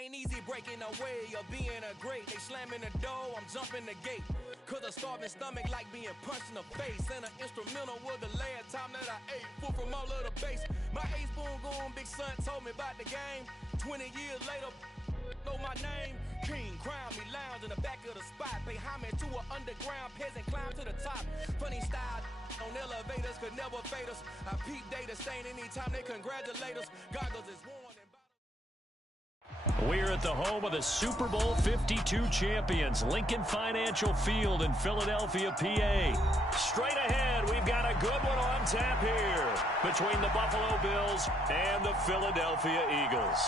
ain't easy breaking away or being a great. They slamming the door, I'm jumping the gate. Cause a starving stomach like being punched in the face. And an instrumental was the last time that I ate. Food from all of the base. My ace boom goon, big son told me about the game. 20 years later, know my name. King, crown me, lounge in the back of the spot. Pay homage to an underground peasant, climb to the top. Funny style on elevators could never fade us. I peep data stain anytime they congratulate us. Goggles is worn. We're at the home of the Super Bowl 52 champions, Lincoln Financial Field in Philadelphia, PA. Straight ahead, we've got a good one on tap here between the Buffalo Bills and the Philadelphia Eagles.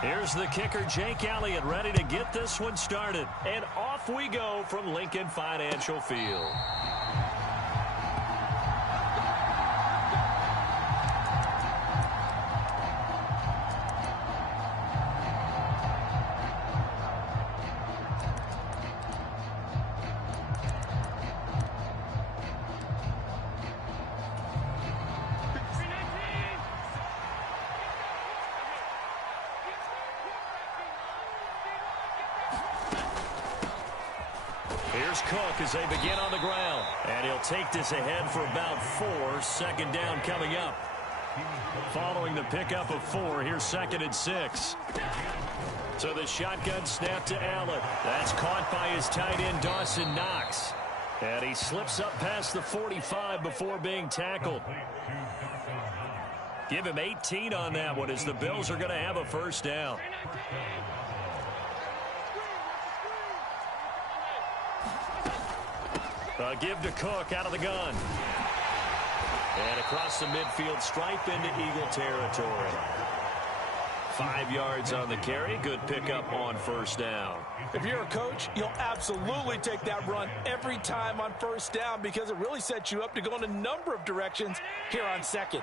Here's the kicker, Jake Elliott, ready to get this one started. And off we go from Lincoln Financial Field. Here's Cook as they begin on the ground. And he'll take this ahead for about 4. Second down coming up. Following the pickup of 4, here's 2nd and 6. So the shotgun snap to Allen. That's caught by his tight end, Dawson Knox. And he slips up past the 45 before being tackled. Give him 18 on that one as the Bills are going to have a first down. Give to Cook out of the gun. And across the midfield stripe into Eagle territory. 5 yards on the carry. Good pickup on first down. If you're a coach, you'll absolutely take that run every time on first down because it really sets you up to go in a number of directions here on second.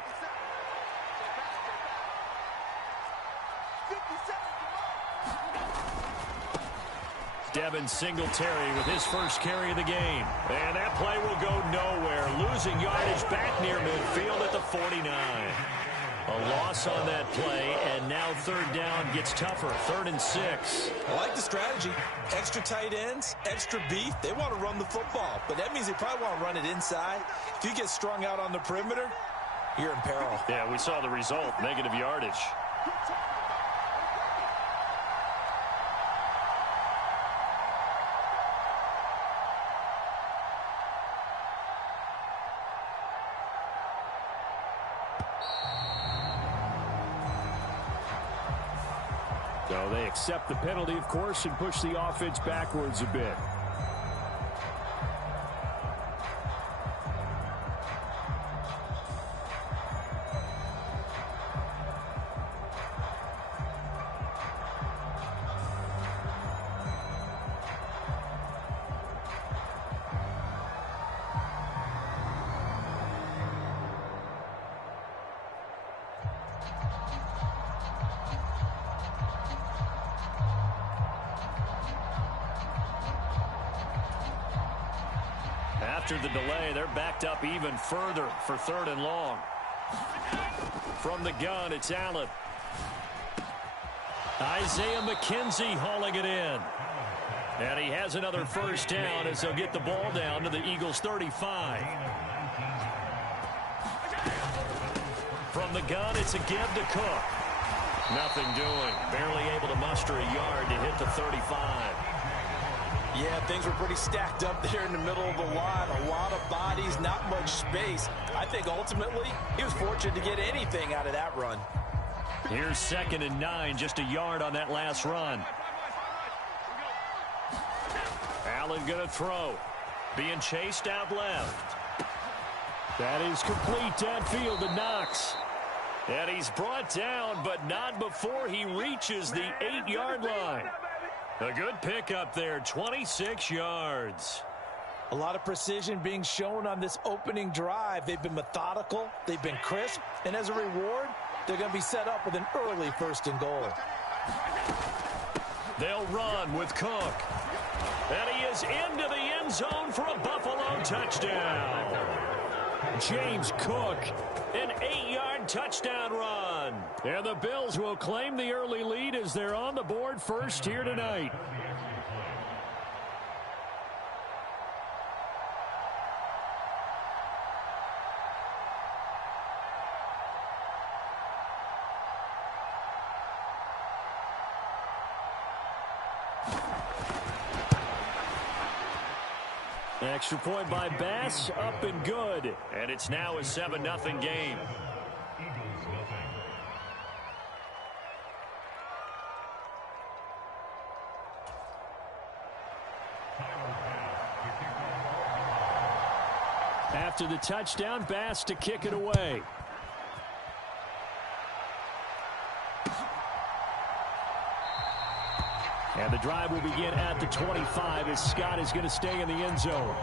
Devin Singletary with his first carry of the game. And that play will go nowhere. Losing yardage back near midfield at the 49. A loss on that play, and now third down gets tougher. 3rd and 6. I like the strategy. Extra tight ends, extra beef. They want to run the football, but that means they probably want to run it inside. If you get strung out on the perimeter, you're in peril. Yeah, we saw the result. Negative yardage. So they accept the penalty, of course, and push the offense backwards a bit. After the delay, they're backed up even further for 3rd and long. From the gun, it's Allen. Isaiah McKenzie hauling it in. And he has another first down as they'll get the ball down to the Eagles' 35. From the gun, it's a give to Cook. Nothing doing. Barely able to muster a yard to hit the 35. Yeah, things were pretty stacked up there in the middle of the line. A lot of bodies, not much space. I think ultimately he was fortunate to get anything out of that run. Here's 2nd and 9, just a yard on that last run. Allen going to throw. Being chased out left. That is complete downfield to Knox. And he's brought down, but not before he reaches the 8-yard line. A good pickup there, 26 yards. A lot of precision being shown on this opening drive. They've been methodical, they've been crisp, and as a reward, they're going to be set up with an early 1st and goal. They'll run with Cook. And he is into the end zone for a Buffalo touchdown. James Cook, an 8-yard touchdown run. And the Bills will claim the early lead as they're on the board first here tonight. Extra point by Bass, up and good. And it's now a 7-0 game. After the touchdown, Bass to kick it away. And the drive will begin at the 25 as Scott is going to stay in the end zone.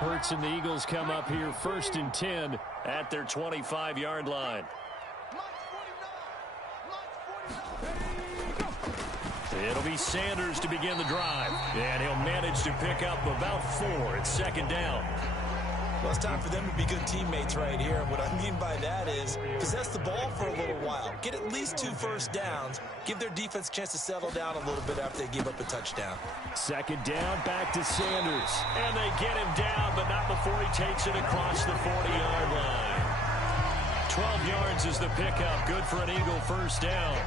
Hurts and the Eagles come up here 1st and 10 at their 25-yard line. It'll be Sanders to begin the drive. And he'll manage to pick up about 4 at 2nd down. Well, it's time for them to be good teammates right here. And what I mean by that is possess the ball for a little while. Get at least 2 first downs. Give their defense a chance to settle down a little bit after they give up a touchdown. 2nd down, back to Sanders. And they get him down, but not before he takes it across the 40-yard line. 12 yards is the pickup. Good for an Eagle 1st down.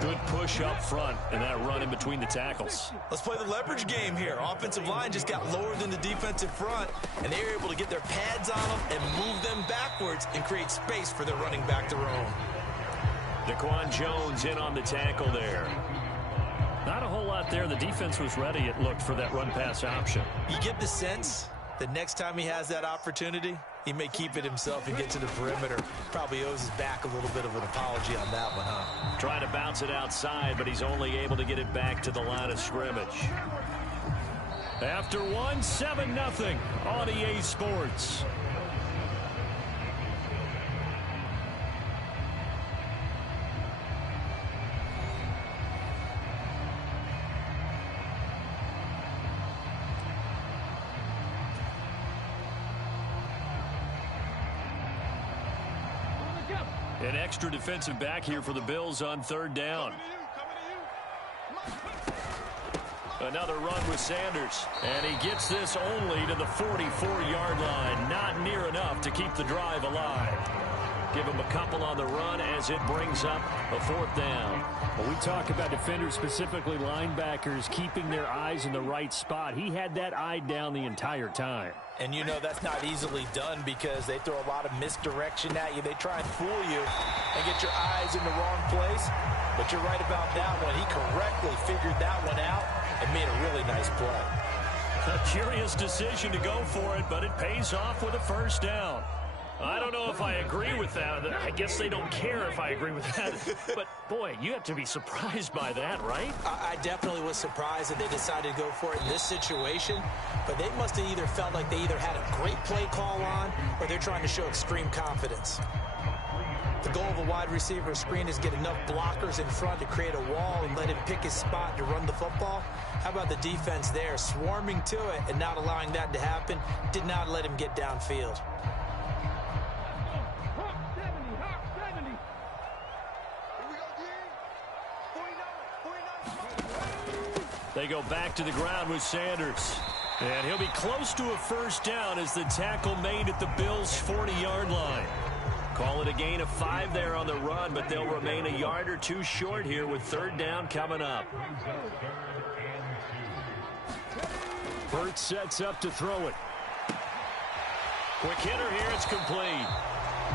Good push up front and that run in between the tackles. Let's play the leverage game here. Offensive line just got lower than the defensive front, and they were able to get their pads on them and move them backwards and create space for their running back to roam. Daquan Jones in on the tackle there. Not a whole lot there. The defense was ready, it looked, for that run-pass option. You get the sense that next time he has that opportunity, he may keep it himself and get to the perimeter. Probably owes his back a little bit of an apology on that one, huh? Trying to bounce it outside, but he's only able to get it back to the line of scrimmage. After 7-0 on EA Sports. An extra defensive back here for the Bills on 3rd down. Another run with Sanders. And he gets this only to the 44-yard line. Not near enough to keep the drive alive. Give him a couple on the run as it brings up a 4th down. Well, we talk about defenders, specifically linebackers, keeping their eyes in the right spot. He had that eye down the entire time. And you know that's not easily done because they throw a lot of misdirection at you. They try and fool you and get your eyes in the wrong place. But you're right about that one. He correctly figured that one out and made a really nice play. A curious decision to go for it, but it pays off with a 1st down. I don't know if I agree with that. I guess they don't care if I agree with that. But, boy, you have to be surprised by that, right? I definitely was surprised that they decided to go for it in this situation. But they must have either felt like they either had a great play call on or they're trying to show extreme confidence. The goal of a wide receiver screen is get enough blockers in front to create a wall and let him pick his spot to run the football. How about the defense there, swarming to it and not allowing that to happen? Did not let him get downfield. They go back to the ground with Sanders. And he'll be close to a 1st down as the tackle made at the Bills' 40-yard line. Call it a gain of 5 there on the run, but they'll remain a yard or 2 short here with 3rd down coming up. Burt sets up to throw it. Quick hitter here, it's complete.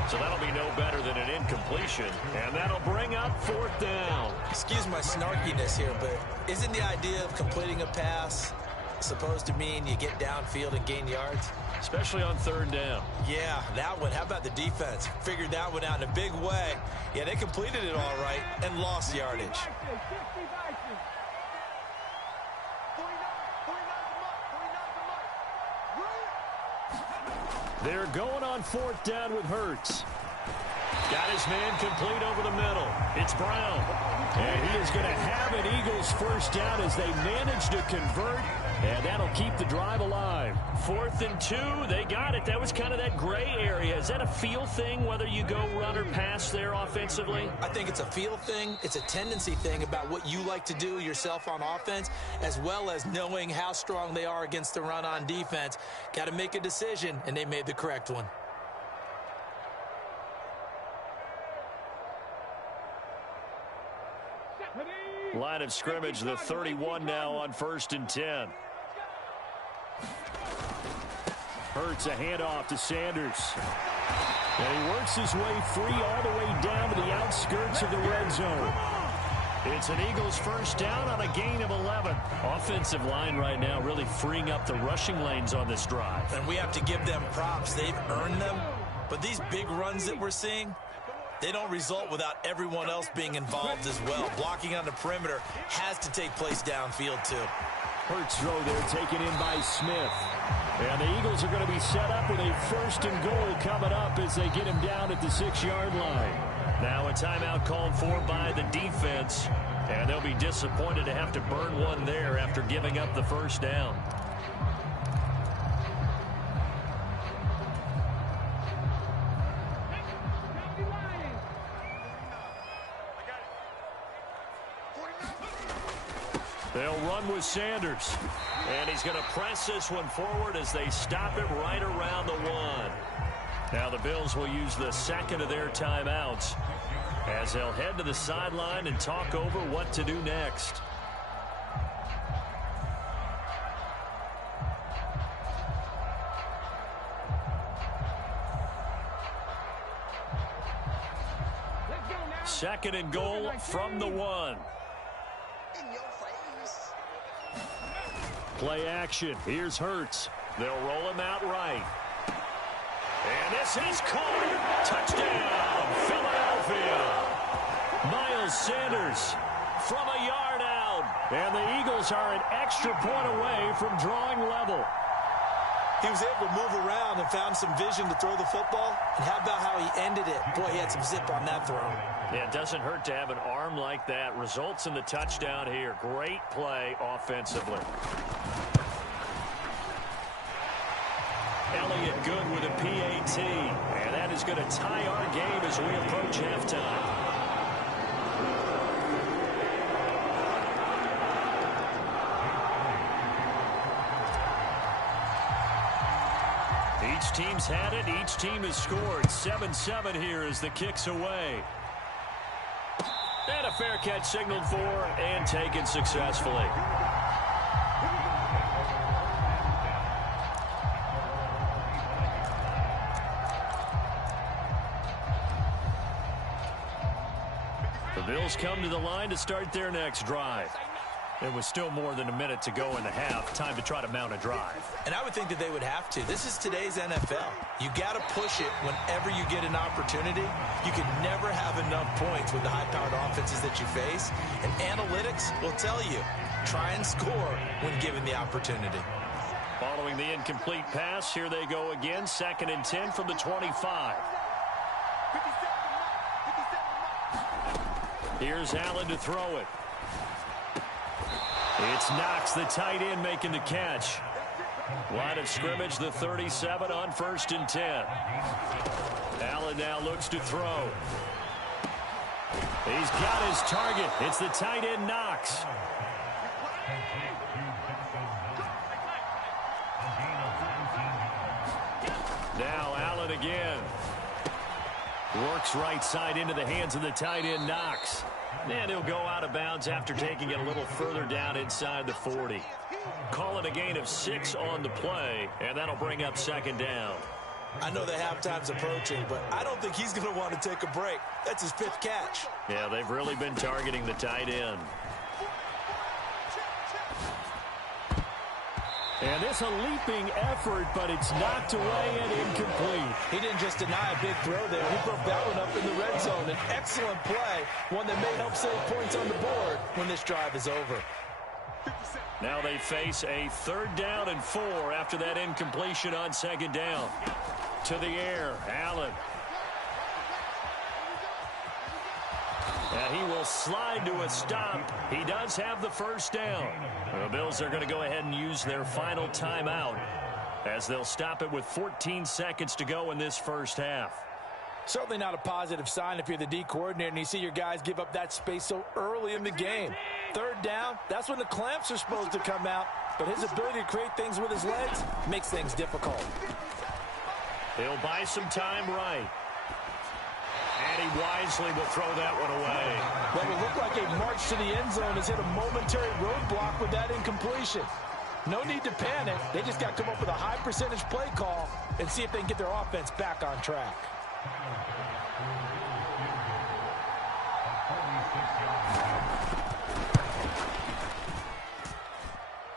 So that'll be no better than an incompletion, and that'll bring up 4th down. Excuse my snarkiness here, but isn't the idea of completing a pass supposed to mean you get downfield and gain yards? Especially on 3rd down. Yeah, that one. How about the defense? Figured that one out in a big way. Yeah, they completed it all right and lost yardage. They're going on 4th down with Hurts. Got his man complete over the middle. It's Brown. And he is going to have an Eagles first down as they manage to convert. And that'll keep the drive alive. 4th and 2. They got it. That was kind of that gray area. Is that a feel thing, whether you go run or pass there offensively? I think it's a feel thing. It's a tendency thing about what you like to do yourself on offense, as well as knowing how strong they are against the run on defense. Got to make a decision, and they made the correct one. Line of scrimmage, the 31 now on 1st and 10. Hurts a handoff to Sanders. And he works his way free all the way down to the outskirts of the red zone. It's an Eagles first down on a gain of 11. Offensive line right now really freeing up the rushing lanes on this drive. And we have to give them props. They've earned them. But these big runs that we're seeing, they don't result without everyone else being involved as well. Blocking on the perimeter has to take place downfield too. Hurts throw there taken in by Smith. And the Eagles are going to be set up with a 1st and goal coming up as they get him down at the 6-yard line. Now a timeout called for by the defense. And they'll be disappointed to have to burn one there after giving up the first down. They'll run with Sanders. And he's going to press this one forward as they stop it right around the 1. Now the Bills will use the second of their timeouts as they'll head to the sideline and talk over what to do next. Second and goal from the 1. Play action. Here's Hurts. They'll roll him out right. And this is caught. Touchdown, Philadelphia. Miles Sanders from a yard out. And the Eagles are an extra point away from drawing level. He was able to move around and found some vision to throw the football. And how about how he ended it? Boy, he had some zip on that throw. Yeah, it doesn't hurt to have an arm like that. Results in the touchdown here. Great play offensively. Elliott good with a PAT. And that is going to tie our game as we approach halftime. Each team's had it. Each team has scored. 7-7 here as the kick's away. And a fair catch signaled for and taken successfully. The Bills come to the line to start their next drive. There was still more than a minute to go in the half. Time to try to mount a drive. And I would think that they would have to. This is today's NFL. You got to push it whenever you get an opportunity. You can never have enough points with the high-powered offenses that you face. And analytics will tell you, try and score when given the opportunity. Following the incomplete pass, here they go again. 2nd and 10 from the 25. Here's Allen to throw it. It's Knox, the tight end, making the catch. Line of scrimmage, the 37 on 1st and 10. Allen now looks to throw. He's got his target. It's the tight end, Knox. Now Allen again. Works right side into the hands of the tight end, Knox. And he'll go out of bounds after taking it a little further down inside the 40. Call it a gain of 6 on the play, and that'll bring up 2nd down. I know the halftime's approaching, but I don't think he's going to want to take a break. That's his 5th catch. Yeah, they've really been targeting the tight end. And it's a leaping effort, but it's knocked away and incomplete. He didn't just deny a big throw there. He broke that one up in the red zone. An excellent play, one that may help save points on the board when this drive is over. Now they face a 3rd down and 4 after that incompletion on 2nd down. To the air, Allen. And he will slide to a stop. He does have the first down. The Bills are going to go ahead and use their final timeout as they'll stop it with 14 seconds to go in this first half. Certainly not a positive sign if you're the D coordinator and you see your guys give up that space so early in the game. Third down, that's when the clamps are supposed to come out. But his ability to create things with his legs makes things difficult. He'll buy some time right. And he wisely will throw that one away. What will look like a march to the end zone has hit a momentary roadblock with that incompletion. No need to panic. They just got to come up with a high percentage play call and see if they can get their offense back on track.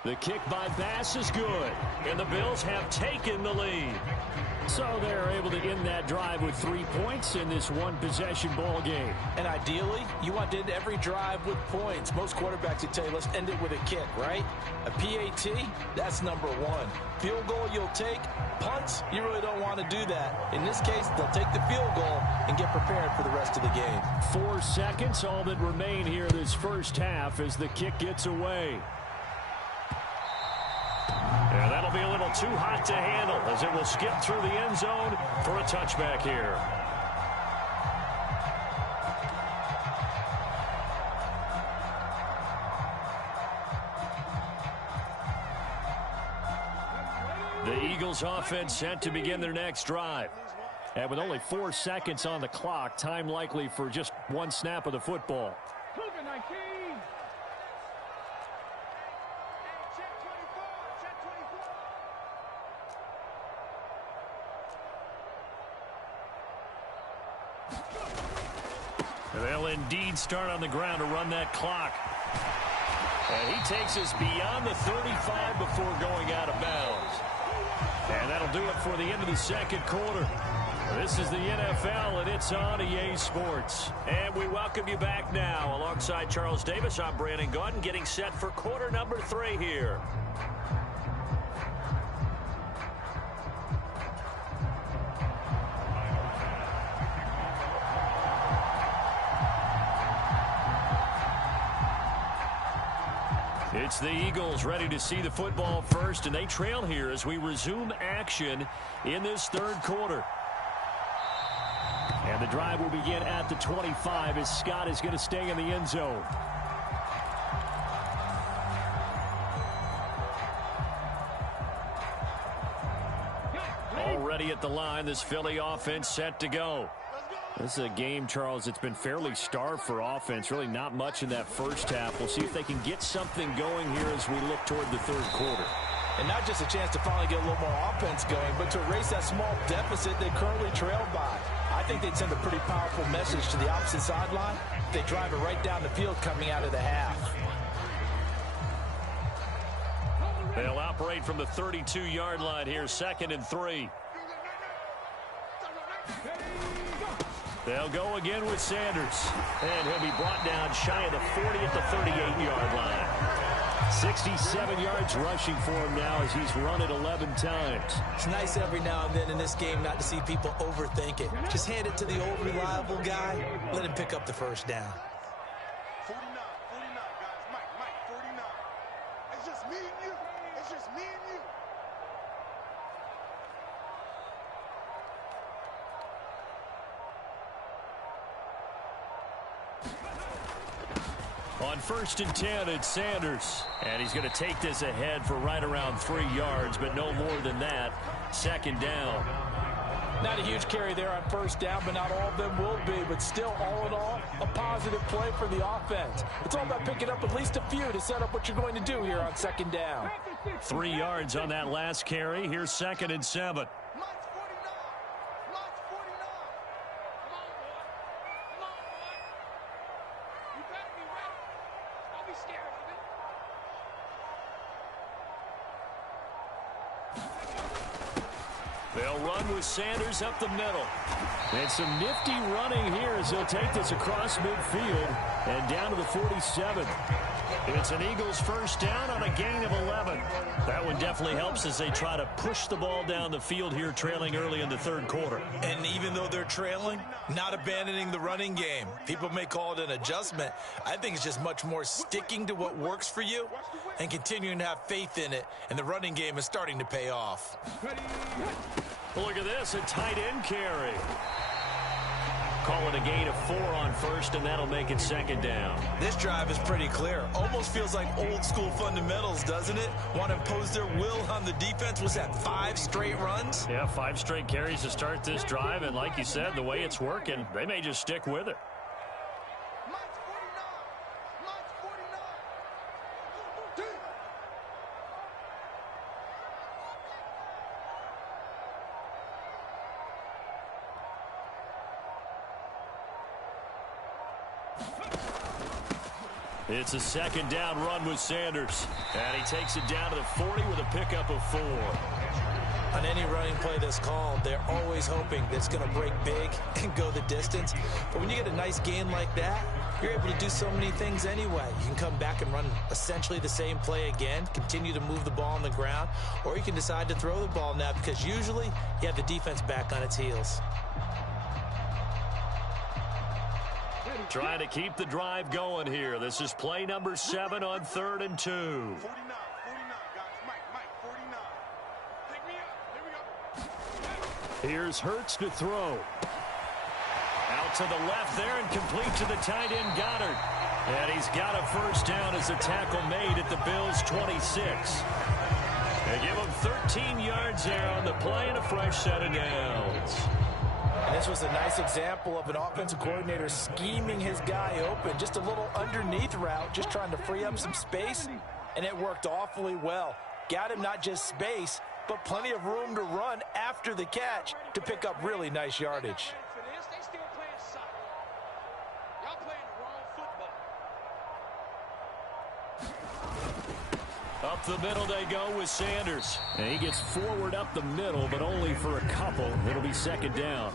The kick by Bass is good, and the Bills have taken the lead. So they're able to end that drive with 3 points in this one-possession ball game. And ideally, you want to end every drive with points. Most quarterbacks would tell you, let's end it with a kick, right? A PAT, that's number one. Field goal you'll take. Punts, you really don't want to do that. In this case, they'll take the field goal and get prepared for the rest of the game. 4 seconds, all that remain here this first half as the kick gets away. And that'll be a little too hot to handle as it will skip through the end zone for a touchback here. The Eagles offense set to begin their next drive. And with only 4 seconds on the clock, time likely for just one snap of the football. They'll indeed start on the ground to run that clock. And he takes us beyond the 35 before going out of bounds. And that'll do it for the end of the second quarter. This is the NFL, and it's on EA Sports. And we welcome you back now. Alongside Charles Davis, I'm Brandon Gaudin, getting set for quarter number 3 here. It's the Eagles ready to see the football first, and they trail here as we resume action in this third quarter. And the drive will begin at the 25 as Scott is going to stay in the end zone. Already at the line, this Philly offense set to go. This is a game, Charles, it's been fairly starved for offense. Really not much in that first half. We'll see if they can get something going here as we look toward the third quarter. And not just a chance to finally get a little more offense going, but to erase that small deficit they currently trailed by. I think they'd send a pretty powerful message to the opposite sideline if they drive it right down the field coming out of the half. They'll operate from the 32-yard line here, 2nd and 3. They'll go again with Sanders. And he'll be brought down shy of the 40 at the 38-yard line. 67 yards rushing for him now as he's run it 11 times. It's nice every now and then in this game not to see people overthink it. Just hand it to the old reliable guy. Let him pick up the first down. 49, guys. Mike, 49. It's just me and you. It's just me and you. On 1st and 10, it's Sanders. And he's going to take this ahead for right around 3 yards, but no more than that. 2nd down. Not a huge carry there on first down, but not all of them will be. But still, all in all, a positive play for the offense. It's all about picking up at least a few to set up what you're going to do here on 2nd down. 3 yards on that last carry. Here's 2nd and 7. They'll run with Sanders up the middle. And some nifty running here as they'll take this across midfield and down to the 47. It's an Eagles first down on a gain of 11. That one definitely helps as they try to push the ball down the field here, trailing early in the third quarter. And even though they're trailing, not abandoning the running game. People may call it an adjustment. I think it's just much more sticking to what works for you and continuing to have faith in it. And the running game is starting to pay off. Look at this, a tight end carry. Call it a gain of 4 on first, and that'll make it second down. This drive is pretty clear. Almost feels like old school fundamentals, doesn't it? Want to impose their will on the defense. Was that 5 straight runs? Yeah, 5 straight carries to start this drive, and like you said, the way it's working, they may just stick with it. It's a second down run with Sanders. And he takes it down to the 40 with a pickup of 4. On any running play that's called, they're always hoping that it's going to break big and go the distance. But when you get a nice gain like that, you're able to do so many things anyway. You can come back and run essentially the same play again, continue to move the ball on the ground, or you can decide to throw the ball now because usually you have the defense back on its heels. Trying to keep the drive going here. This is play number 7 on 3rd and 2. 49, guys. Mike, 49. Pick me up. Here we go. Here's Hurts to throw. Out to the left there and complete to the tight end Goddard. And he's got a first down as a tackle made at the Bills' 26. They give him 13 yards there on the play and a fresh set of downs. And this was a nice example of an offensive coordinator scheming his guy open. Just a little underneath route, just trying to free up some space, and it worked awfully well. Got him not just space, but plenty of room to run after the catch to pick up really nice yardage. Up the middle they go with Sanders. And he gets forward up the middle, but only for a couple. It'll be second down.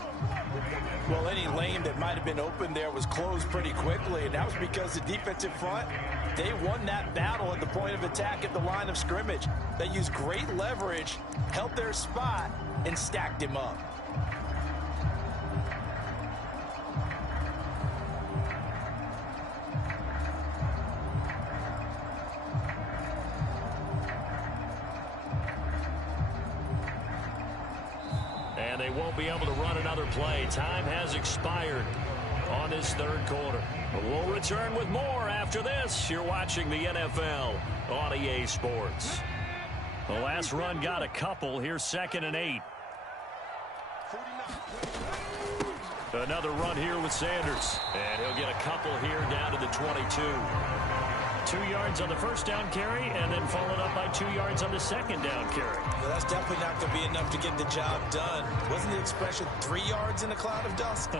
Well, any lane that might have been open there was closed pretty quickly, and that was because the defensive front, they won that battle at the point of attack at the line of scrimmage. They used great leverage, held their spot, and stacked him up. And they won't be able to run another play. Time has expired on this third quarter. But we'll return with more after this. You're watching the NFL on EA Sports. The last run got a couple. Here's 2nd and 8. Another run here with Sanders. And he'll get a couple here down to the 22. 2 yards on the first down carry, and then followed up by 2 yards on the second down carry. Well, that's definitely not going to be enough to get the job done. Wasn't the expression 3 yards in a cloud of dust?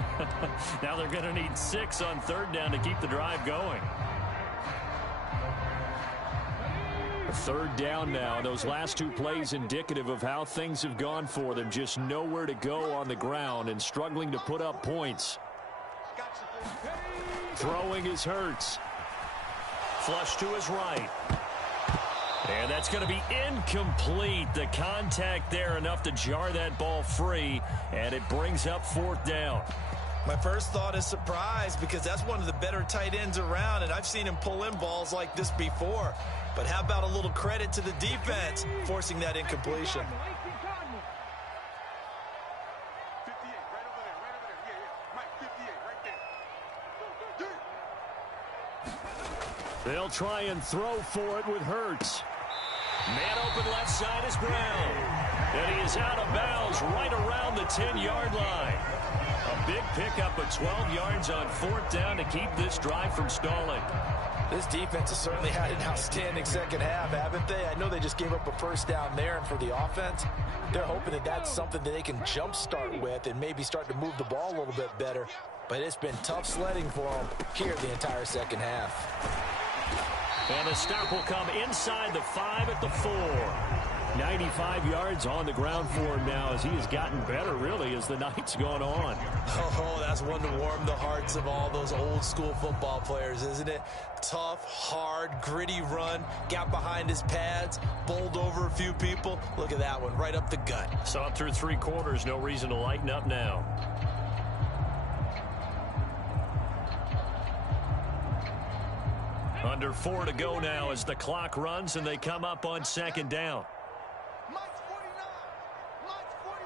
Now they're going to need 6 on 3rd down to keep the drive going. 3rd down now. Those last 2 plays indicative of how things have gone for them. Just nowhere to go on the ground and struggling to put up points. Throwing is Hurts. Flush to his right. And that's going to be incomplete. The contact there enough to jar that ball free, and it brings up 4th down. My first thought is surprise because that's one of the better tight ends around, and I've seen him pull in balls like this before. But how about a little credit to the defense forcing that incompletion? 58, right over there. Yeah. Mike, 58, right there. They'll try and throw for it with Hurts. Man open left side is Brown. And he is out of bounds right around the 10-yard line. A big pickup of 12 yards on 4th down to keep this drive from stalling. This defense has certainly had an outstanding second half, haven't they? I know they just gave up a first down there, and for the offense, they're hoping that that's something that they can jumpstart with and maybe start to move the ball a little bit better. But it's been tough sledding for them here the entire second half. And the stop will come inside the 5 at the 4. 95 yards on the ground for him now as he has gotten better, really, as the night's gone on. Oh, that's one to warm the hearts of all those old-school football players, isn't it? Tough, hard, gritty run, got behind his pads, bowled over a few people. Look at that one, right up the gut. Saw it through 3 quarters, no reason to lighten up now. Under 4 to go now as the clock runs and they come up on 2nd down. Mike's 49. Mike's 49.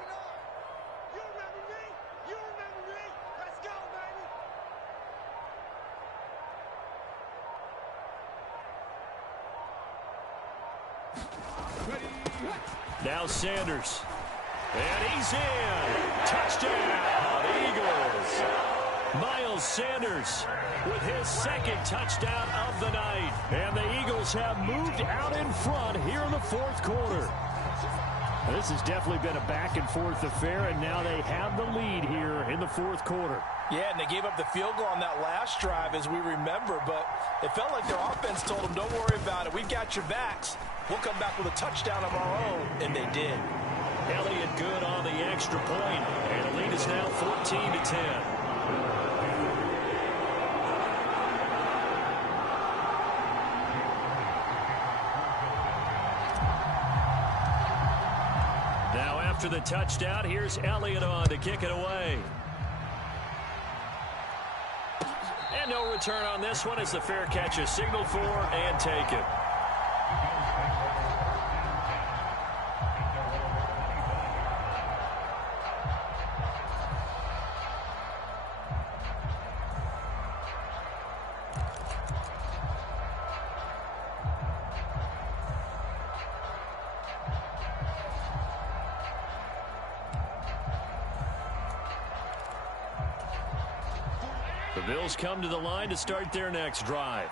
You remember me? You remember me? Let's go, baby. Now Sanders. And he's in. Touchdown, Eagles. Miles Sanders with his 2nd touchdown of the night. And the Eagles have moved out in front here in the 4th quarter. This has definitely been a back-and-forth affair, and now they have the lead here in the 4th quarter. Yeah, and they gave up the field goal on that last drive, as we remember, but it felt like their offense told them, don't worry about it. We've got your backs. We'll come back with a touchdown of our own, and they did. Elliott good on the extra point, and the lead is now 14-10. Now after the touchdown, here's Elliott on to kick it away. And no return on this one as the fair catch is signaled for and taken. The Bills come to the line to start their next drive.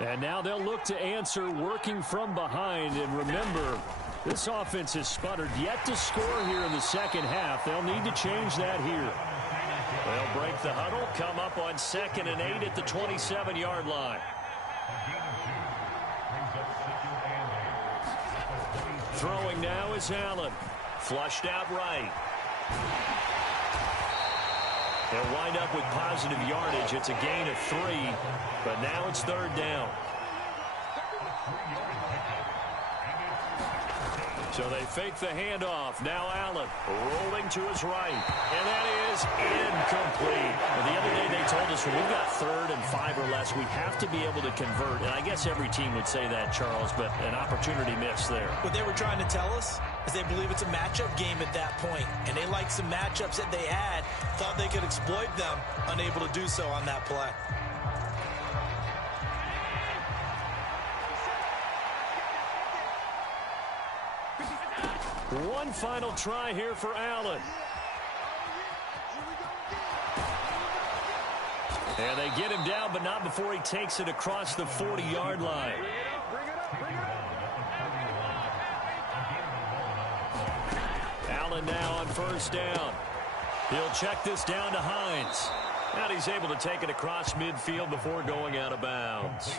And now they'll look to answer working from behind. And remember, this offense has sputtered yet to score here in the 2nd half. They'll need to change that here. They'll break the huddle, come up on 2nd and 8 at the 27-yard line. Throwing now is Allen. Flushed out right. They'll wind up with positive yardage. It's a gain of 3, but now it's 3rd down. So they fake the handoff. Now Allen rolling to his right. And that is incomplete. The other day they told us when we've got 3rd and 5 or less, we have to be able to convert. And I guess every team would say that, Charles, but an opportunity missed there. What they were trying to tell us is they believe it's a matchup game at that point. And they liked some matchups that they had, thought they could exploit them, unable to do so on that play. One final try here for Allen. And they get him down, but not before he takes it across the 40-yard line. Allen now on 1st down. He'll check this down to Hines. And he's able to take it across midfield before going out of bounds.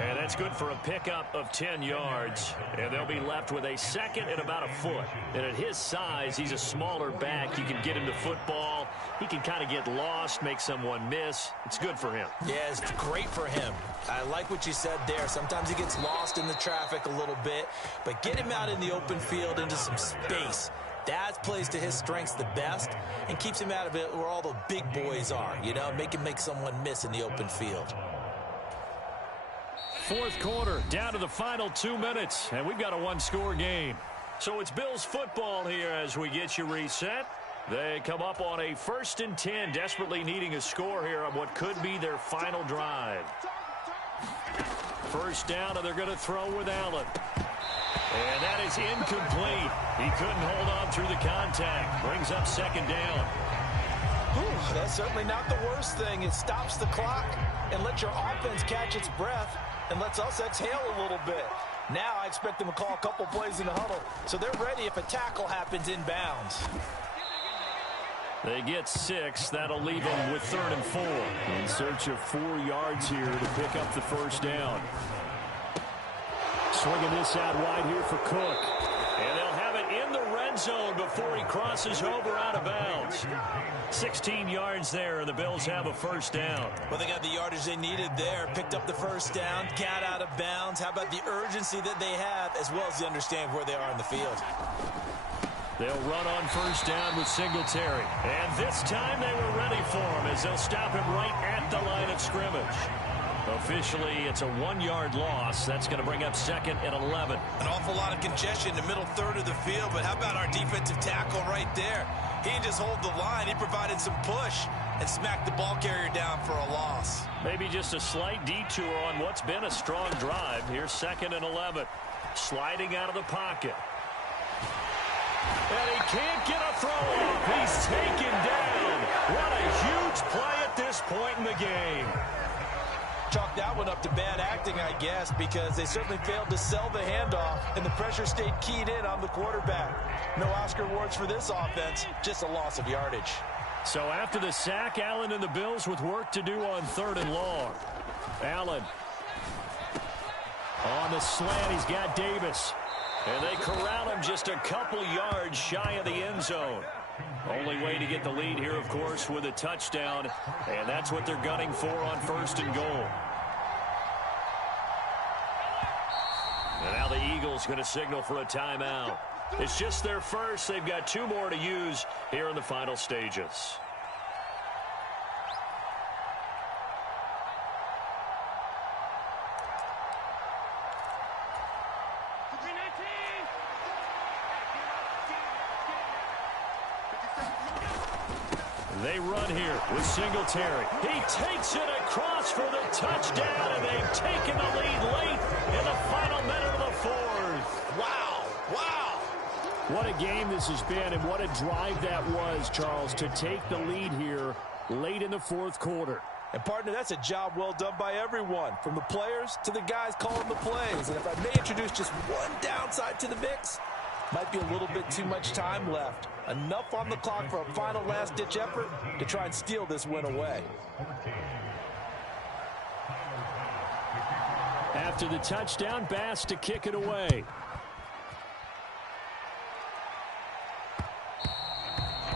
And that's good for a pickup of 10 yards. And they'll be left with a 2nd and about a foot. And at his size, he's a smaller back. You can get him to football. He can kind of get lost, make someone miss. It's good for him. Yeah, it's great for him. I like what you said there. Sometimes he gets lost in the traffic a little bit. But get him out in the open field into some space. That plays to his strengths the best and keeps him out of it where all the big boys are. You know, make him make someone miss in the open field. 4th quarter, down to the final 2 minutes, and we've got a 1-score game. So it's Bills football here as we get you reset. They come up on a 1st and 10, desperately needing a score here on what could be their final drive. 1st down, and they're going to throw with Allen. And that is incomplete. He couldn't hold on through the contact. Brings up 2nd down. Whew, that's certainly not the worst thing. It stops the clock and lets your offense catch its breath and lets us exhale a little bit. Now I expect them to call a couple plays in the huddle, so they're ready if a tackle happens inbounds. They get 6. That'll leave them with 3rd and 4. In search of 4 yards here to pick up the 1st down. Swinging this out wide here for Cook. end zone before he crosses over out of bounds. 16 yards there, and the Bills have a first down. Well, they got the yardage they needed there, picked up the first down, got out of bounds. How about the urgency that they have, as well as the understand where they are in the field? They'll run on first down with Singletary. And this time they were ready for him as they'll stop him right at the line of scrimmage. Officially, it's a 1-yard loss. That's going to bring up 2nd and 11. An awful lot of congestion in the middle third of the field, but how about our defensive tackle right there? He didn't just hold the line. He provided some push and smacked the ball carrier down for a loss. Maybe just a slight detour on what's been a strong drive. Here's 2nd and 11. Sliding out of the pocket. And he can't get a throw off. He's taken down. What a huge play at this point in the game. Chalk that one up to bad acting, I guess, because they certainly failed to sell the handoff, and the pressure stayed keyed in on the quarterback. No Oscar awards for this offense, just a loss of yardage. So after the sack, Allen and the Bills with work to do on 3rd and long. Allen on the slant. He's got Davis. And they corral him just a couple yards shy of the end zone. Only way to get the lead here, of course, with a touchdown. And that's what they're gunning for on 1st and goal. And now the Eagles going to signal for a timeout. It's just their first. They've got 2 more to use here in the final stages. They run here with Singletary. He takes it across for the touchdown, and they've taken the lead late in the final minute of the 4th. Wow. Wow. What a game this has been, and what a drive that was, Charles, to take the lead here late in the 4th quarter. And, partner, that's a job well done by everyone, from the players to the guys calling the plays. And if I may introduce just one downside to the mix, might be a little bit too much time left. Enough on the clock for a final last-ditch effort to try and steal this win away. After the touchdown, Bass to kick it away.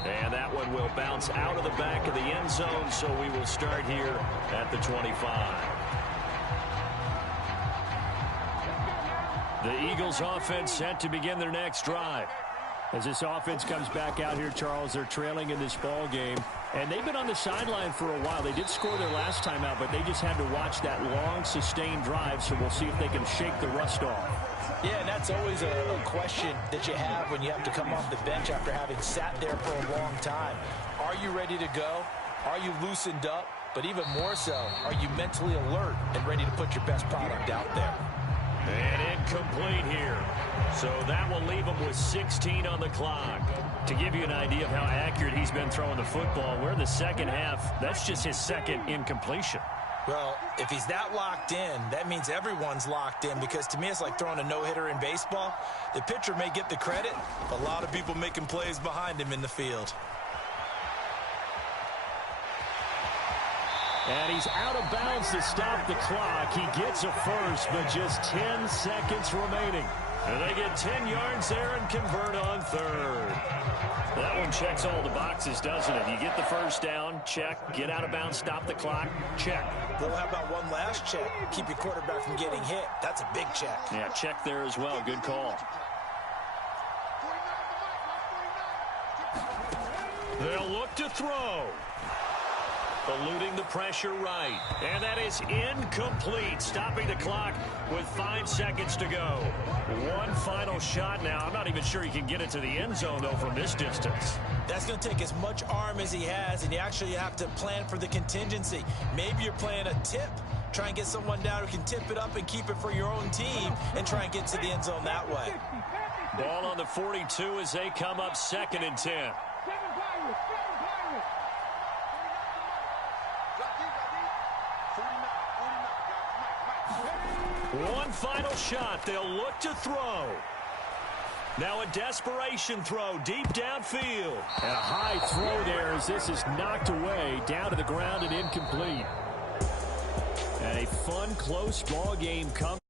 And that one will bounce out of the back of the end zone, so we will start here at the 25. The Eagles offense set to begin their next drive. As this offense comes back out here, Charles, they're trailing in this ball game. And they've been on the sideline for a while. They did score their last time out, but they just had to watch that long, sustained drive, so we'll see if they can shake the rust off. Yeah, and that's always a question that you have when you have to come off the bench after having sat there for a long time. Are you ready to go? Are you loosened up? But even more so, are you mentally alert and ready to put your best product out there? And incomplete here. So that will leave him with 16 on the clock. To give you an idea of how accurate he's been throwing the football, we're in the second half. That's just his 2nd incompletion. Well, if he's that locked in, that means everyone's locked in, because to me it's like throwing a no-hitter in baseball. The pitcher may get the credit, but a lot of people making plays behind him in the field. And he's out of bounds to stop the clock. He gets a first, but just 10 seconds remaining. And they get 10 yards there and convert on 3rd. That one checks all the boxes, doesn't it? You get the first down, check. Get out of bounds, stop the clock, check. Well, how about one last check? Keep your quarterback from getting hit. That's a big check. Yeah, check there as well. Good call. They'll look to throw. Eluding the pressure right. And that is incomplete. Stopping the clock with 5 seconds to go. One final shot now. I'm not even sure he can get it to the end zone, though, from this distance. That's going to take as much arm as he has, and you actually have to plan for the contingency. Maybe you're playing a tip. Try and get someone down who can tip it up and keep it for your own team and try and get to the end zone that way. Ball on the 42 as they come up 2nd and 10. One final shot. They'll look to throw. Now a desperation throw deep downfield. And a high throw there as this is knocked away down to the ground and incomplete. And a fun, close ball game comes.